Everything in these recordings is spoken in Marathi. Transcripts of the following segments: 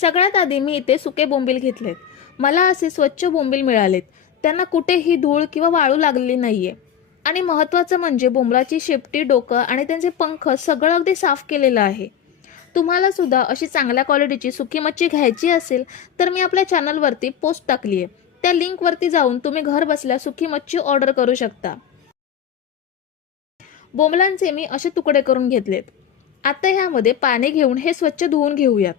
सगळ्यात आधी मी इथे सुके बोंबील घेतलेत. मला असे स्वच्छ बोंबील मिळालेत. त्यांना कुठेही धूळ किंवा वाळू लागलेली नाहीये. आणि महत्त्वाचं म्हणजे बोंबलाची शेपटी डोकं आणि त्यांचे पंख सगळं अगदी साफ केलेलं आहे. तुम्हाला सुद्धा अशी चांगल्या क्वालिटीची सुकी मच्छी घ्यायची असेल तर मी आपल्या चॅनलवरती पोस्ट टाकली आहे त्या लिंकवरती जाऊन तुम्ही घर बसल्या सुकी मच्छी ऑर्डर करू शकता. बोंबलांचे मी असे तुकडे करून घेतलेत. आता ह्यामध्ये पाणी घेऊन हे स्वच्छ धुवून घेऊयात.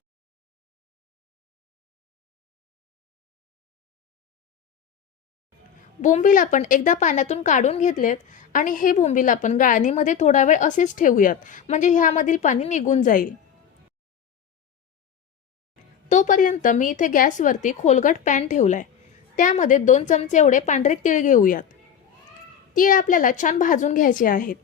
बोंबील आपण एकदा पाण्यातून काढून घेतलेत आणि हे बोंबील आपण गाळणीमध्ये थोडा वेळ असेच ठेवूयात. म्हणजे ह्यामधील पाणी निघून जाईल. तोपर्यंत मी इथे गॅसवरती खोलगट पॅन ठेवलाय. त्यामध्ये दोन चमचे एवढे पांढरे तीळ घेऊयात. तीळ आपल्याला छान भाजून घ्यायचे आहेत.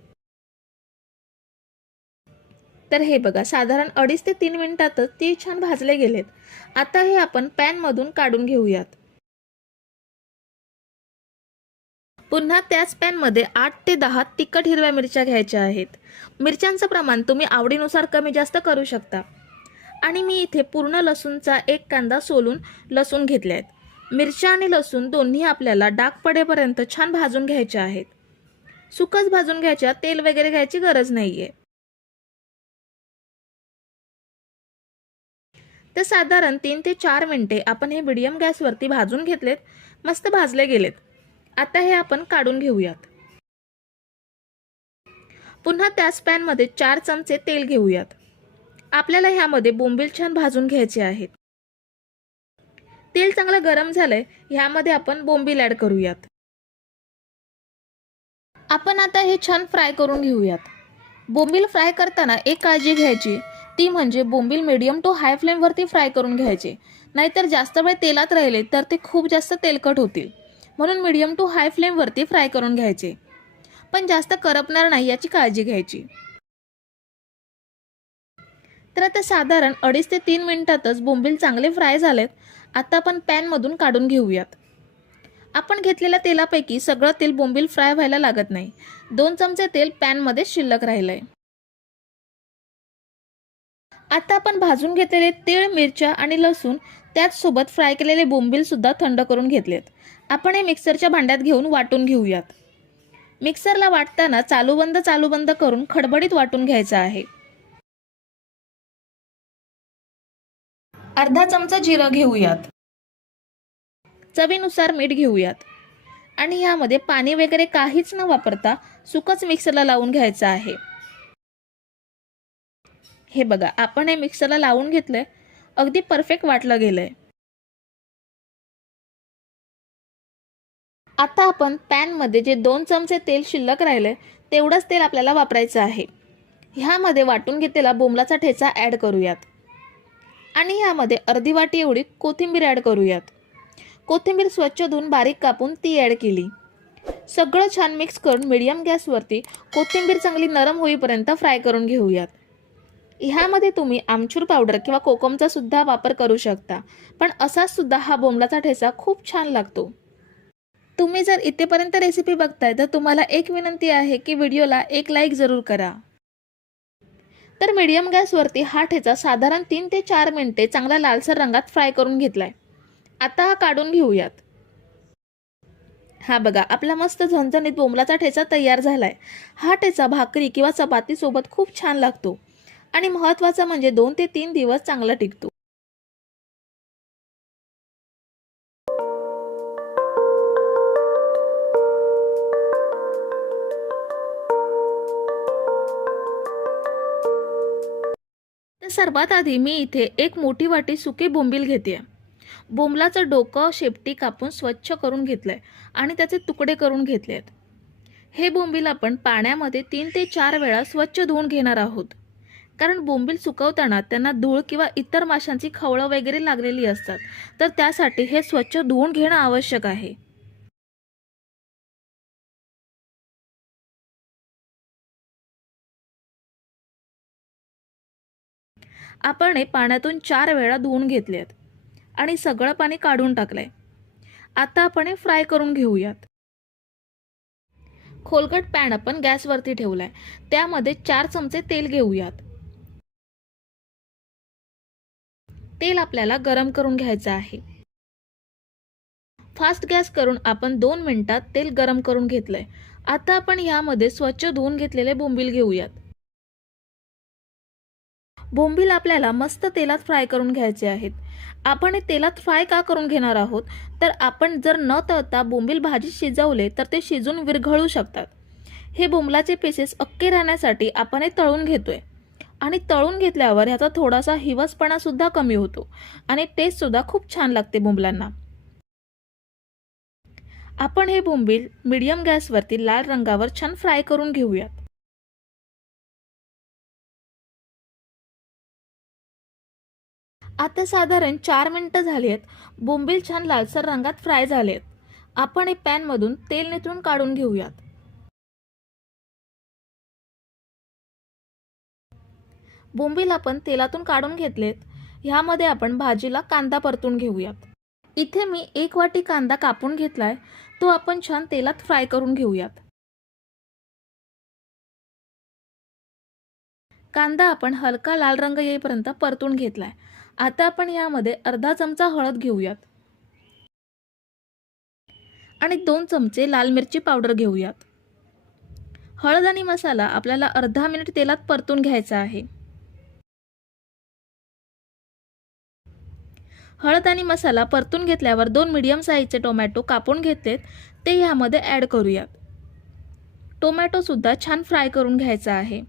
तर हे बघा साधारण अडीच ते तीन मिनिटातच तीळ छान भाजले गेलेत. आता हे आपण पॅनमधून काढून घेऊयात. पुन्हा त्याच पॅनमध्ये आठ ते दहा तिखट हिरव्या मिरच्या घ्यायच्या आहेत. मिरच्यांचं प्रमाण तुम्ही आवडीनुसार कमी जास्त करू शकता. आणि मी इथे पूर्ण लसूणचा एक कांदा सोलून लसूण घेतले आहेत. मिरच्या आणि लसूण दोन्ही आपल्याला डाग पडेपर्यंत छान भाजून घ्यायच्या आहेत. सुकच भाजून घ्यायच्या तेल वगैरे घ्यायची गरज नाही आहे तर साधारण तीन ते चार मिनिटे आपण हे मिडियम गॅसवरती भाजून घेतलेत. मस्त भाजले गेलेत. आता हे आपण काढून घेऊयात. पुन्हा त्याच पॅनमध्ये चार चमचे तेल घेऊयात. आपल्याला ह्यामध्ये बोंबील छान भाजून घ्यायचे आहेत. तेल चांगलं गरम झालंय ह्यामध्ये आपण बोंबील ऍड करूयात. आपण आता हे छान फ्राय करून घेऊयात. बोंबील फ्राय करताना एक काळजी घ्यायची. ती म्हणजे बोंबील मिडियम टू हाय फ्लेमवरती फ्राय करून घ्यायचे. नाहीतर जास्त वेळ तेलात राहिले तर ते खूप जास्त तेलकट होतील. म्हणून मिडियम टू हाय फ्लेमवरती फ्राय करून घ्यायचे. पण जास्त करपणार नाही याची काळजी घ्यायची. तर आता साधारण अडीच ते तीन मिनिटातच बोंबील चांगले फ्राय झालेत. आता आपण पॅनमधून काढून घेऊयात. आपण घेतलेल्या तेलापैकी सगळं तेल बोंबील फ्राय व्हायला लागत नाही. दोन चमचे तेल पॅनमध्ये शिल्लक राहिलंय. आता आपण भाजून घेतलेले तीळ मिरच्या आणि लसूण त्याचसोबत फ्राय केलेले बोंबील सुद्धा थंड करून घेतलेत. आपण हे मिक्सरच्या भांड्यात घेऊन वाटून घेऊयात. मिक्सरला वाटताना चालू बंद चालू बंद करून खडबडीत वाटून घ्यायचं आहे. अर्धा चमचा जिरं घेऊयात. चवीनुसार मीठ घेऊयात. आणि ह्यामध्ये पाणी वगैरे काहीच न वापरता सुकच मिक्सरला लावून घ्यायचं आहे. हे बघा आपण हे मिक्सरला लावून घेतलंय. अगदी परफेक्ट वाटलं गेलंय. आता आपण पॅनमध्ये जे दोन चमचे तेल शिल्लक राहिले तेवढंच तेल आपल्याला वापरायचं आहे. ह्यामध्ये वाटून घेतलेला बोंबलाचा ठेचा ॲड करूयात. आणि ह्यामध्ये अर्धी वाटी एवढी कोथिंबीर ॲड करूयात. कोथिंबीर स्वच्छ धुवून बारीक कापून ती ॲड केली. सगळं छान मिक्स करून मिडियम गॅसवरती कोथिंबीर चांगली नरम होईपर्यंत फ्राय करून घेऊयात. ह्यामध्ये तुम्ही आमचूर पावडर किंवा कोकमचा सुद्धा वापर करू शकता. पण असाच सुद्धा हा बोंबलाचा ठेचा खूप छान लागतो. तुम्ही जर इथेपर्यंत रेसिपी बघताय तर तुम्हाला एक विनंती आहे की व्हिडिओला एक लाईक जरूर करा. तर मीडियम गॅसवरती हा ठेचा साधारण तीन ते चार मिनटे चांगला लालसर रंगात फ्राय करून घेतलाय. आता हा काढून घेऊयात. हा बघा आपला मस्त झणझणीत बोंबलाचा ठेचा तयार झालाय. हा ठेचा भाकरी किंवा चपातीसोबत खूप छान लागतो. आणि महत्त्वाचं म्हणजे दोन ते तीन दिवस चांगला टिकतो. सर्वात आधी मी इथे एक मोठी वाटी सुके बोंबील घेते बोंबलाचं डोकं शेपटी कापून स्वच्छ करून घेतलंय आणि त्याचे तुकडे करून घेतले आहेत हे बोंबील आपण पाण्यामध्ये तीन ते चार वेळा स्वच्छ धुवून घेणार आहोत. कारण बोंबील सुकवताना त्यांना धूळ किंवा इतर माशांची खवळं वगैरे लागलेली असतात. तर त्यासाठी हे स्वच्छ धुवून घेणं आवश्यक आहे. आपण हे पाण्यातून चार वेळा धुवून घेतले आहेत आणि सगळं पाणी काढून टाकलंय. आता आपण हे फ्राय करून घेऊयात. खोलगट पॅन आपण गॅसवरती ठेवलाय. त्यामध्ये चार चमचे तेल घेऊयात. तेल आपल्याला गरम करून घ्यायचं आहे. फास्ट गॅस करून आपण दोन मिनिटात तेल गरम करून घेतलंय. आता आपण यामध्ये स्वच्छ धुवून घेतलेले बोंबील घेऊयात. बोंबील आपल्याला मस्त तेलात फ्राय करून घ्यायचे आहेत. आपण हे तेलात फ्राय का करून घेणार आहोत? तर आपण जर न तळता बोंबील भाजी शिजवले तर ते शिजून विरघळू शकतात. हे बोंबलाचे पीसेस अक्के राहण्यासाठी आपण हे तळून घेतोय. आणि तळून घेतल्यावर ह्याचा थोडासा हिवसपणासुद्धा कमी होतो आणि टेस्टसुद्धा खूप छान लागते बोंबलांना. आपण हे बोंबील मीडियम गॅसवरती लाल रंगावर छान फ्राय करून घेऊयात. आता साधारण चार मिनटं झाली आहेत बोंबील छान लालसर रंगात फ्राय झाले आहेत आपण हे पॅनमधून तेल निथळून काढून घेऊयात. बोंबील आपण तेलातून काढून घेतलेत. ह्यामध्ये आपण भाजीला कांदा परतून घेऊयात. इथे मी एक वाटी कांदा कापून घेतलाय. तो आपण छान तेलात फ्राय करून घेऊयात. कांदा आपण हलका लाल रंग येईपर्यंत परतून घेतलाय. आता आपण यामध्ये अर्धा चमचा हळद घेऊयात. आणि दोन चमचे लाल मिरची पावडर घेऊयात. हळद आणि मसाला आपल्याला अर्धा मिनिट तेलात परतून घ्यायचा आहे. हळद आणि मसाला परतून घेतल्यावर दोन मीडियम साईजचे टोमॅटो कापून घेतलेत. ते ह्यामध्ये ॲड करूयात. टोमॅटोसुद्धा छान फ्राय करून घ्यायचा आहे.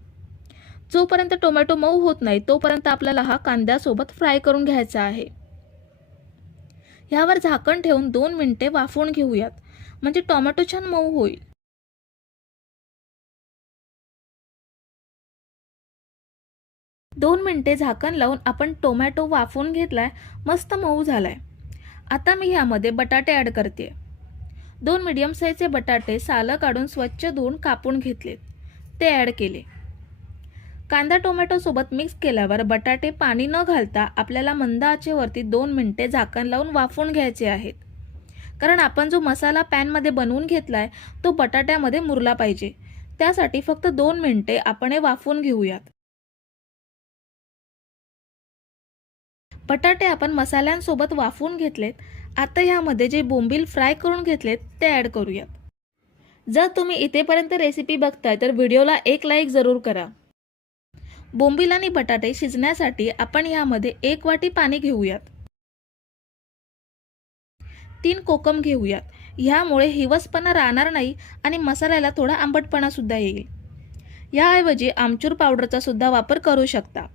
जोपर्यंत टोमॅटो मऊ होत नाही तोपर्यंत आपल्याला हा कांद्यासोबत फ्राय करून घ्यायचा आहे. ह्यावर झाकण ठेवून दोन मिनिटे वाफवून घेऊयात. म्हणजे टोमॅटो छान मऊ होईल. दोन मिनिटे झाकण लावून आपण टोमॅटो वाफवून घेतलाय मस्त मऊ झालाय. आता मी ह्यामध्ये बटाटे ॲड करते. दोन मीडियम साईजचे बटाटे सालं काढून स्वच्छ धुवून कापून घेतलेत. ते ॲड केले. कांदा टोमॅटोसोबत मिक्स केल्यावर बटाटे पाणी न घालता आपल्याला मंद आचेवरती दोन मिनिटे झाकण लावून वाफवून घ्यायचे आहेत. कारण आपण जो मसाला पॅनमध्ये बनवून घेतला आहे तो बटाट्यामध्ये मुरला पाहिजे. त्यासाठी फक्त दोन मिनिटे आपण हे वाफवून घेऊयात. बटाटे आपण मसाल्यांसोबत वाफवून घेतलेत. आता ह्यामध्ये जे बोंबील फ्राय करून घेतलेत ते ॲड करूयात. जर तुम्ही इथेपर्यंत रेसिपी बघताय तर व्हिडिओला एक लाईक जरूर करा. बोंबील आणि बटाटे शिजण्यासाठी आपण यामध्ये एक वाटी पाणी घेऊयात. तीन कोकम घेऊयात. ह्यामुळे हिवसपणा राहणार नाही आणि मसाल्याला थोडा आंबटपणा सुद्धा येईल. याऐवजी आमचूर पावडरचा सुद्धा वापर करू शकता.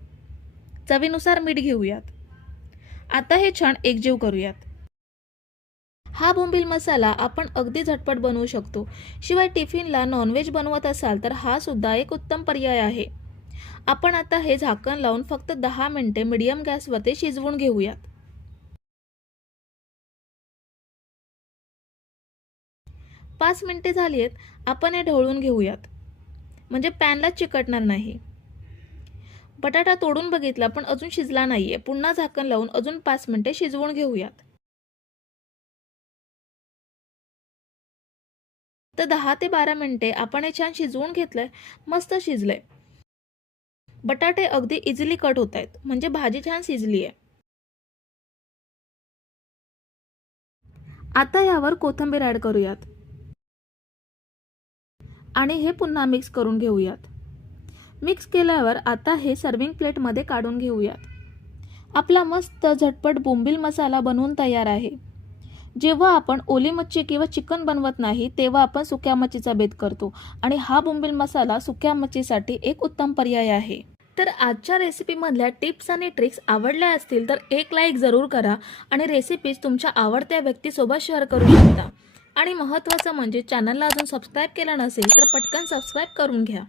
चवीनुसार मीठ घेऊयात. आता हे छान एकजीव करूयात. हा बोंबील मसाला आपण अगदी झटपट बनवू शकतो. शिवाय टिफिनला नॉनव्हेज बनवत असाल तर हा सुद्धा एक उत्तम पर्याय आहे. आपण आता हे झाकण लावून फक्त दहा मिनिटे मिडियम गॅसवरती शिजवून घेऊयात. पाच मिनिटे झाली आहेत आपण हे ढवळून घेऊयात. म्हणजे पॅनला चिकटणार नाही. बटाटा तोडून बघितला पण अजून शिजला नाहीये. पुन्हा झाकण लावून अजून पाच मिनिटे शिजवून घेऊयात. तर दहा ते बारा मिनिटे आपण हे छान शिजवून घेतलंय मस्त शिजलंय. बटाटे अगदी इझिली कट होत आहेत. म्हणजे भाजी छान शिजली आहे. आता यावर कोथिंबीर ॲड करूयात. आणि हे पुन्हा मिक्स करून घेऊयात. मिक्स केल्यावर आता हे सर्विंग प्लेटमध्ये काढून घेऊयात. आपला मस्त झटपट बोंबील मसाला बनवून तयार आहे. जेव्हा आपण ओली मच्छी किंवा चिकन बनवत नाही तेव्हा आपण सुक्या मच्छीचा बेत करतो. आणि हा बोंबील मसाला सुक्या मच्छीसाठी एक उत्तम पर्याय आहे. तर आजच्या रेसिपीमधल्या टिप्स आणि ट्रिक्स आवडल्या असतील तर एक लाईक जरूर करा आणि रेसिपीज तुमच्या आवडत्या व्यक्तीसोबत शेअर करू शकता. आणि महत्त्वाचं म्हणजे चॅनलला अजून सबस्क्राईब केलं नसेल तर पटकन सबस्क्राईब करून घ्या.